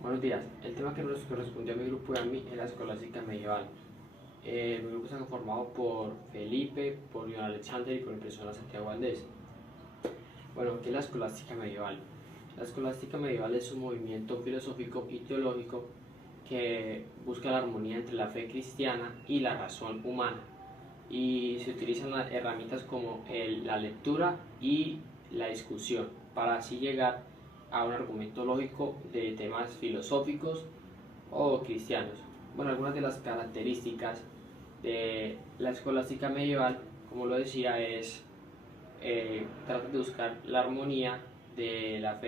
Buenos días. El tema que nos correspondió a mi grupo y a mí es la escolástica medieval. Mi grupo está conformado por Felipe, por Leon Alexander y por mi persona Santiago Valdés. Bueno, ¿qué es la escolástica medieval? La escolástica medieval es un movimiento filosófico y teológico que busca la armonía entre la fe cristiana y la razón humana. Y se utilizan herramientas como la lectura y la discusión para así llegar a un argumento lógico de temas filosóficos o cristianos. Bueno, algunas de las características de la escolástica medieval, como lo decía, es trata de buscar la armonía de la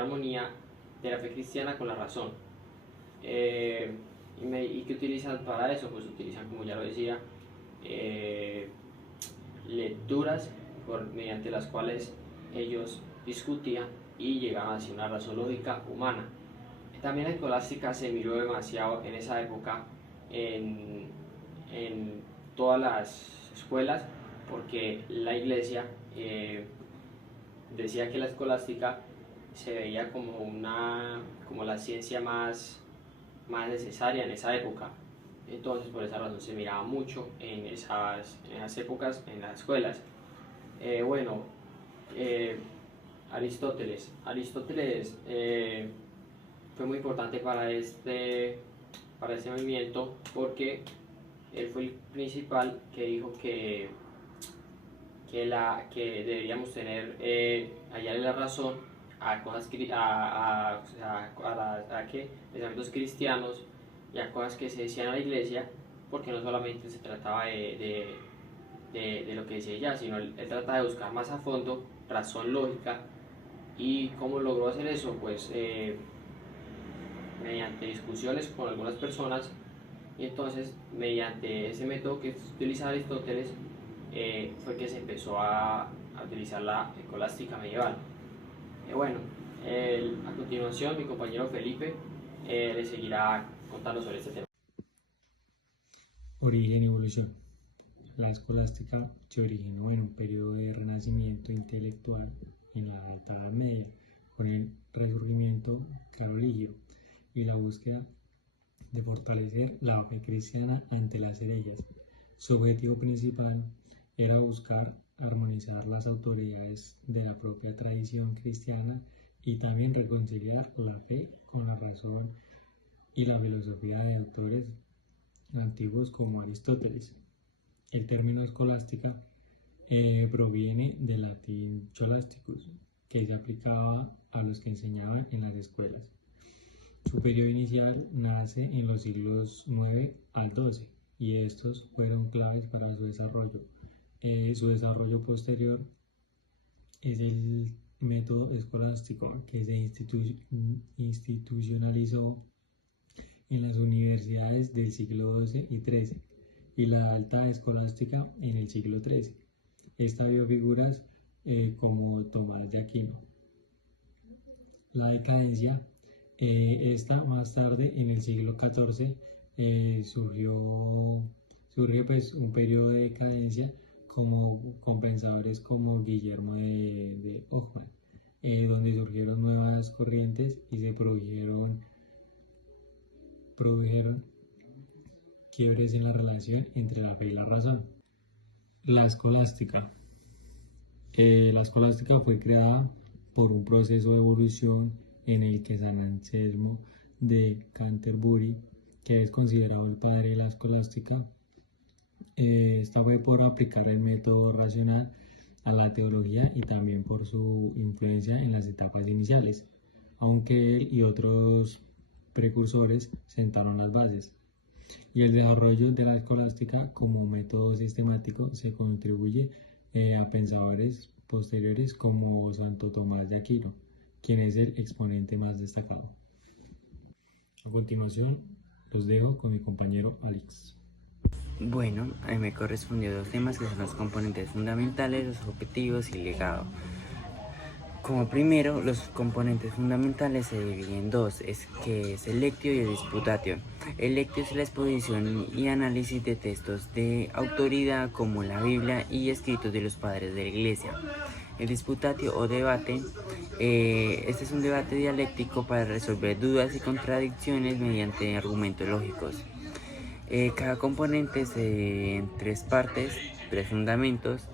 armonía de la fe cristiana con la razón. ¿Y qué utilizan para eso? Pues utilizan, como ya lo decía, eh, lecturas mediante las cuales ellos discutían y llegaban hacia una razón lógica humana. También la escolástica se miró demasiado en esa época en todas las escuelas, porque la iglesia decía que la escolástica se veía como la ciencia más necesaria en esa época. Entonces, por esa razón se miraba mucho en esas épocas en las escuelas. Bueno, Aristóteles fue muy importante para este movimiento, porque él fue el principal que dijo que deberíamos tener, hallarle la razón a cosas pensamientos cristianos y a cosas que se decían a la iglesia, porque no solamente se trataba de lo que decía ella, sino él trata de buscar más a fondo razón lógica. ¿Y cómo logró hacer eso? Pues mediante discusiones con algunas personas, y entonces mediante ese método que utiliza Aristóteles fue que se empezó a utilizar la escolástica medieval. Bueno, a continuación mi compañero Felipe le seguirá contando sobre este tema. Origen y evolución. La escolástica se originó en un periodo de renacimiento intelectual en la Edad Media, con el resurgimiento carolingio y la búsqueda de fortalecer la fe cristiana ante las herejías. Su objetivo principal era buscar armonizar las autoridades de la propia tradición cristiana y también reconciliar la fe con la razón y la filosofía de autores antiguos como Aristóteles. El término escolástica proviene del latín scholasticus, que se aplicaba a los que enseñaban en las escuelas. Su periodo inicial nace en los siglos IX al XII y estos fueron claves para su desarrollo. Su desarrollo posterior es el método escolástico, que se institucionalizó en las universidades del siglo XII y XIII y la alta escolástica en el siglo XIII. Esta vio figuras como Tomás de Aquino. La decadencia, esta más tarde en el siglo XIV surgió pues un periodo de decadencia con pensadores como Guillermo de Ockham, donde surgieron nuevas corrientes y se produjeron quiebres en la relación entre la fe y la razón. La escolástica. La escolástica fue creada por un proceso de evolución en el que San Anselmo de Canterbury, que es considerado el padre de la escolástica, esta fue por aplicar el método racional a la teología y también por su influencia en las etapas iniciales, aunque él y otros precursores sentaron las bases. Y el desarrollo de la escolástica como método sistemático se contribuye a pensadores posteriores como Santo Tomás de Aquino, quien es el exponente más destacado. A continuación, los dejo con mi compañero Alex. Bueno, a mí me correspondió dos temas que son los componentes fundamentales, los objetivos y legado. Como primero, los componentes fundamentales se dividen en dos, que es el lectio y el disputatio. El lectio es la exposición y análisis de textos de autoridad como la Biblia y escritos de los padres de la Iglesia. El disputatio o debate, este es un debate dialéctico para resolver dudas y contradicciones mediante argumentos lógicos. Cada componente se divide en tres partes, tres fundamentos.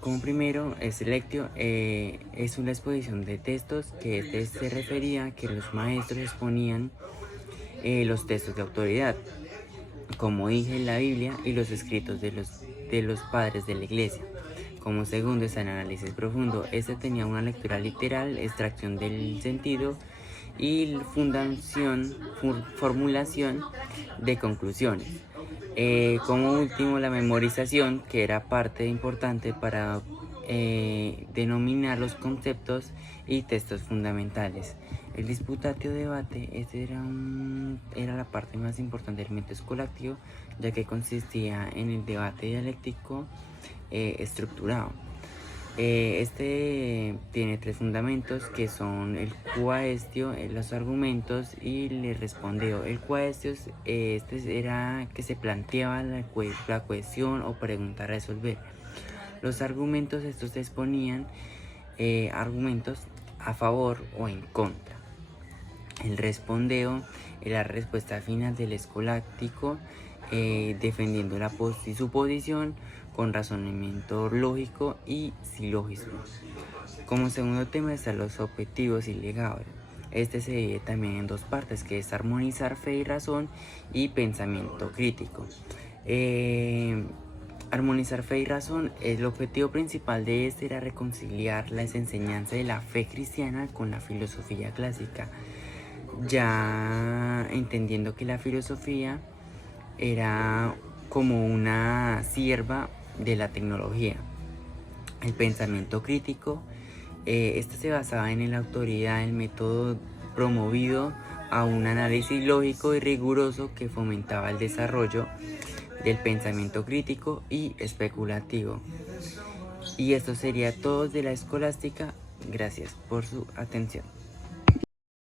Como primero, el selectio es una exposición de textos que se refería a que los maestros exponían los textos de autoridad, como dije en la Biblia y los escritos de los padres de la iglesia. Como segundo es el análisis profundo. Este tenía una lectura literal, extracción del sentido y formulación de conclusiones. Como último, la memorización, que era parte importante para denominar los conceptos y textos fundamentales. El disputatio debate era la parte más importante del método escolástico, ya que consistía en el debate dialéctico estructurado. Este tiene tres fundamentos, que son el quaestio, los argumentos y el respondeo. El quaestio era que se planteaba la cuestión o pregunta a resolver. Los argumentos, estos exponían argumentos a favor o en contra. El respondeo era la respuesta final del escolástico, defendiendo su posición con razonamiento lógico y silogismo. Como segundo tema están los objetivos y legados. Este se divide también en dos partes, que es armonizar fe y razón y pensamiento crítico. Armonizar fe y razón, el objetivo principal de este era reconciliar las enseñanzas de la fe cristiana con la filosofía clásica, ya entendiendo que la filosofía era como una sierva de la tecnología. El pensamiento crítico, este se basaba en la autoridad del método promovido a un análisis lógico y riguroso que fomentaba el desarrollo del pensamiento crítico y especulativo. Y esto sería todo de la escolástica. Gracias por su atención.